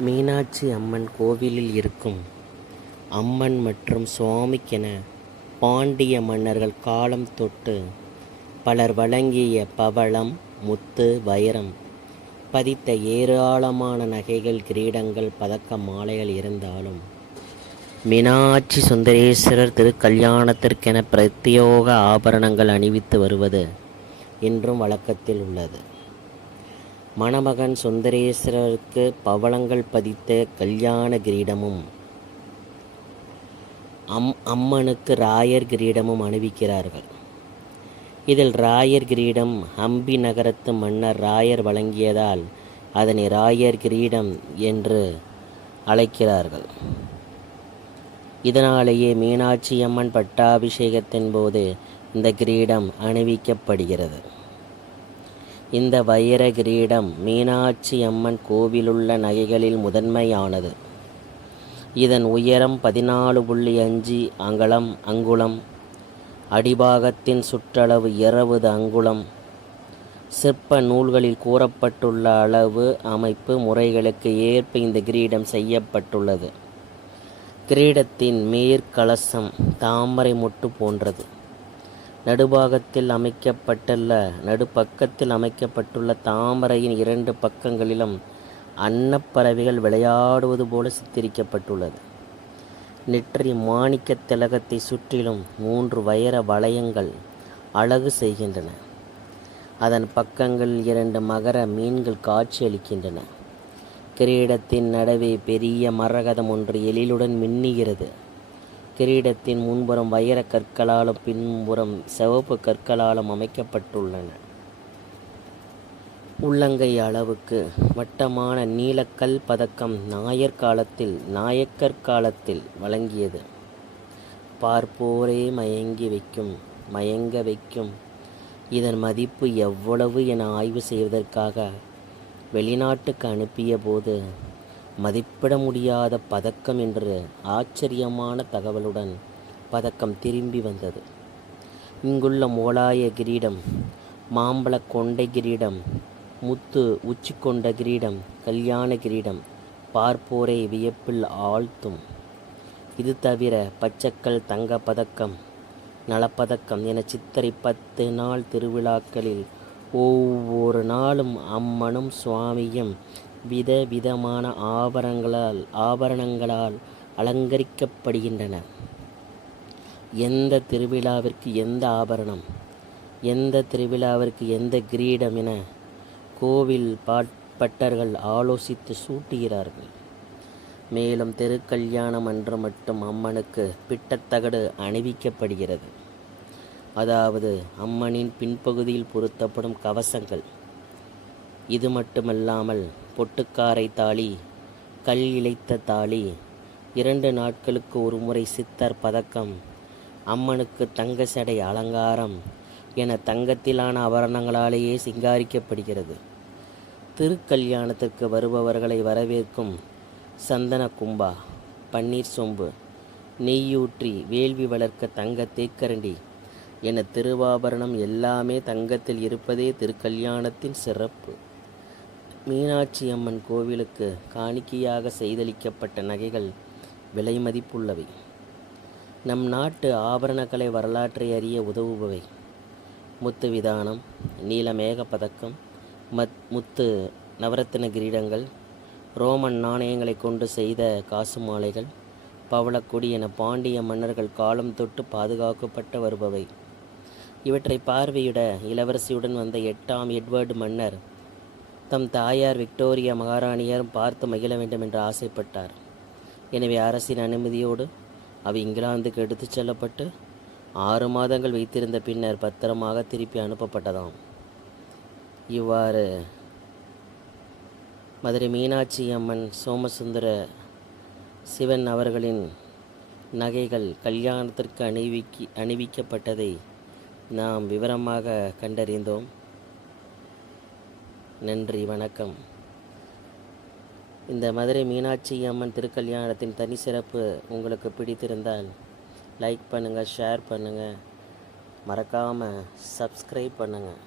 மீனாட்சி அம்மன் கோவிலில் இருக்கும் அம்மன் மற்றும் சுவாமிக்கென பாண்டிய மன்னர்கள் காலம் தொட்டு பலர் வழங்கிய பவளம், முத்து, வைரம் பதித்த ஏராளமான நகைகள், கிரீடங்கள், பதக்க மாலைகள் இருந்தாலும் மீனாட்சி சுந்தரேஸ்வரர் திருக்கல்யாணத்திற்கென பிரத்யோக ஆபரணங்கள் அணிவித்து வருவது இன்றும் வழக்கத்தில் உள்ளது. மணமகன் சுந்தரேஸ்வரருக்கு பவளங்கள் பதித்த கல்யாண கிரீடமும் அம்மனுக்கு ராயர் கிரீடமும் அணிவிக்கிறார்கள். இதில் ராயர் கிரீடம் ஹம்பி நகரத்து மன்னர் ராயர் வழங்கியதால் அதனை ராயர் கிரீடம் என்று அழைக்கிறார்கள். இதனாலேயே மீனாட்சி அம்மன் பட்டாபிஷேகத்தின் போது இந்த கிரீடம் அணிவிக்கப்படுகிறது. இந்த வைர கிரீடம் மீனாட்சி அம்மன் கோவிலுள்ள நகைகளில் முதன்மையானது. இதன் உயரம் 14.5 அங்குலம், அடிபாகத்தின் சுற்றளவு 20 அங்குலம். சிற்ப நூல்களில் கூறப்பட்டுள்ள அளவு அமைப்பு முறைகளுக்கு ஏற்ப இந்த கிரீடம் செய்யப்பட்டுள்ளது. கிரீடத்தின் மேற்கலசம் தாமரை மொட்டு போன்றது. நடுப்பக்கத்தில் அமைக்கப்பட்டுள்ள தாமரையின் 2 பக்கங்களிலும் அன்னப்பறவைகள் விளையாடுவது போல சித்தரிக்கப்பட்டுள்ளது. நெற்றி மாணிக்க திலகத்தை சுற்றிலும் 3 வைர வளையங்கள் அழகு செய்கின்றன. அதன் பக்கங்களில் 2 மகர மீன்கள் காட்சியளிக்கின்றன. கிரீடத்தின் நடுவே பெரிய மரகதம் ஒன்று எழிலுடன் மின்னுகிறது. கிரீடத்தின் முன்புறம் வைர கற்களாலும் பின்புறம் சிவப்பு காலாலும் அமைக்கப்பட்டுள்ளன. உள்ளங்கை அளவுக்கு வட்டமான நீலக்கல் பதக்கம் நாயக்கர் காலத்தில் வழங்கியது. பார்ப்போரே மயங்க வைக்கும். இதன் மதிப்பு எவ்வளவு என ஆய்வு செய்வதற்காக வெளிநாட்டுக்கு அனுப்பிய போது மதிப்பிட முடியாத பதக்கம் என்று ஆச்சரியமான தகவலுடன் பதக்கம் திரும்பி வந்தது. இங்குள்ள மோலாய கிரீடம், மாம்பழ கொண்டை கிரீடம், முத்து உச்சி கொண்ட கிரீடம், கல்யாண கிரீடம் பார்ப்போரை வியப்பில் ஆழ்த்தும். இது தவிர பச்சைக்கல் தங்க பதக்கம், நலப்பதக்கம் என சித்திரை 10 நாள் திருவிழாக்களில் ஒவ்வொரு நாளும் அம்மனும் சுவாமியும் விதவிதமான ஆபரணங்களால் அலங்கரிக்கப்படுகின்றனர். எந்த திருவிழாவிற்கு எந்த ஆபரணம், எந்த திருவிழாவிற்கு எந்த கிரீடம் என கோவில் பட்டர்கள் ஆலோசித்து சூட்டுகிறார்கள். மேலும் திருக்கல்யாணம் அன்று மட்டும் அம்மனுக்கு பிட்டத்தகடு அணிவிக்கப்படுகிறது. அதாவது அம்மனின் பின்பகுதியில் பொருத்தப்படும் கவசங்கள். இது மட்டுமல்லாமல் பொட்டுக்காரை தாலி, கல் இழைத்த தாலி, 2 நாட்களுக்கு ஒரு முறை சித்தர் பதக்கம், அம்மனுக்கு தங்க சடை அலங்காரம் என தங்கத்திலான ஆபரணங்களாலேயே சிங்காரிக்கப்படுகிறது. திருக்கல்யாணத்திற்கு வருபவர்களை வரவேற்கும் சந்தன கும்பா, பன்னீர் சொம்பு, நெய்யூற்றி, வேள்வி வளர்க்க தங்க தேக்கரண்டி என திருவாபரணம் எல்லாமே தங்கத்தில் இருப்பதே திருக்கல்யாணத்தின் சிறப்பு. மீனாட்சி அம்மன் கோவிலுக்கு காணிக்கையாக செய்தளிக்கப்பட்ட நகைகள் விலை மதிப்புள்ளவை. நம் நாட்டு ஆபரணக்கலை வரலாற்றை அறிய உதவுபவை. முத்து விதானம், நீலமேக பதக்கம், முத்து நவரத்தின கிரீடங்கள், ரோமன் நாணயங்களை கொண்டு செய்த காசு மாலைகள், பவளக்கொடி என பாண்டிய மன்னர்கள் காலம் தொட்டு பாதுகாக்கப்பட்டு வருபவை. இவற்றை பார்வையிட இளவரசியுடன் வந்த 8ஆம் எட்வர்டு மன்னர் தம் தாயார் விக்டோரியா மகாராணியாரும் பார்த்து மகிழ வேண்டும் என்று ஆசைப்பட்டார். எனவே அரசின் அனுமதியோடு அவை இங்கிலாந்துக்கு எடுத்துச் செல்லப்பட்டு 6 மாதங்கள் வைத்திருந்த பின்னர் பத்திரமாக திருப்பி அனுப்பப்பட்டதாம். இவ்வாறு மதுரை மீனாட்சி அம்மன் சோமசுந்தர சிவன் அவர்களின் நகைகள் கல்யாணத்திற்கு அணிவிக்கப்பட்டதை நாம் விவரமாக கண்டறிந்தோம். நன்றி, வணக்கம். இந்த மதுரை மீனாட்சி அம்மன் திருக்கல்யாணத்தின் தனி சிறப்பு உங்களுக்கு பிடித்திருந்தால் லைக் பண்ணுங்கள், ஷேர் பண்ணுங்கள், மறக்காமல் சப்ஸ்கிரைப் பண்ணுங்கள்.